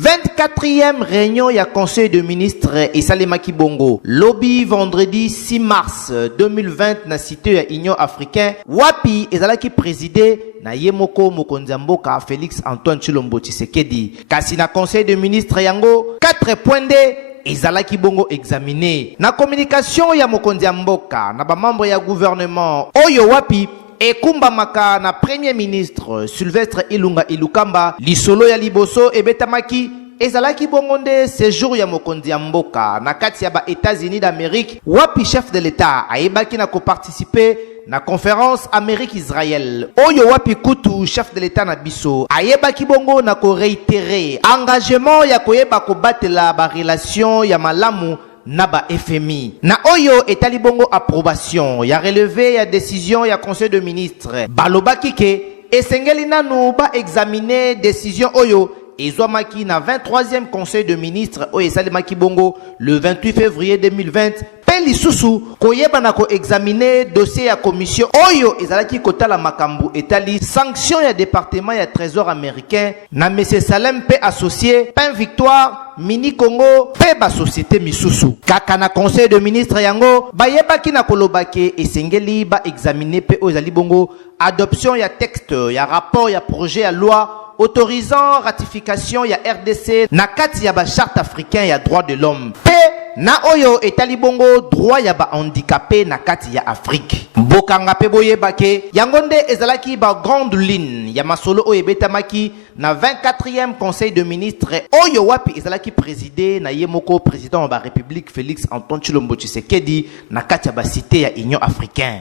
24e réunion ya conseil de ministres esalemaki bongo lobby vendredi 6 mars 2020 na cité ya Union africaine wapi ezalaki présidé na yemoko mokonzi mboka Félix Antoine Tshilombo Tshisekedi. Kasi na conseil de ministres yango 4 points ezalaki bongo examiné na communication ya mokonzi mboka na ba membre ya gouvernement oyo wapi ekumbamaka na premier ministre Sylvestre Ilunga Ilukamba lisolo ya liboso ebetamaki ezalaki bongo nde séjour ya mokonzi mboka na kati ya ba États-Unis d'Amérique wapi chef de l'État ayebaki na koparticiper na conférence Amérique-Israël oyo wapi kutu chef de l'État na biso ayebaki bongo na ko réitérer engagement ya koyeba kobatela ba relation ya malamu na ba FMI na oyo etali bongo approbation ya relevé ya décision ya conseil de ministres balobaki ke esengeli nanu ba examiner décision oyo ezwamaki na 23e conseil de ministres oyo esalemaki bongo le 28 février 2020 pe lisusu koyeba na ko examiner dossier ya commission oyo ezalaki kotala makambu etali sanction ya département ya trésor américain na M. Salem pe associé Pain Victoire Mini Congo pe ba société misusu kaka na conseil de ministres yango bayebaki na kolobake esengeli ba examiner pe oyo ezali bongo adoption ya texte ya rapport ya projet ya loi autorisant ratification ya RDC na kati ya ba charte africain ya droit de l'homme pe na oyo etali bongo droit ya ba handicapé na kati ya Afrique mbokanga pe boyebake yango nde ezalaki ba grande ligne ya masolo oyo ebetamaki na 24e conseil de ministres oyo wapi ezalaki présidé na yemoko président ba république Félix Antoine Tshilombo Tshisekedi na kati ya ba cité ya Union africaine.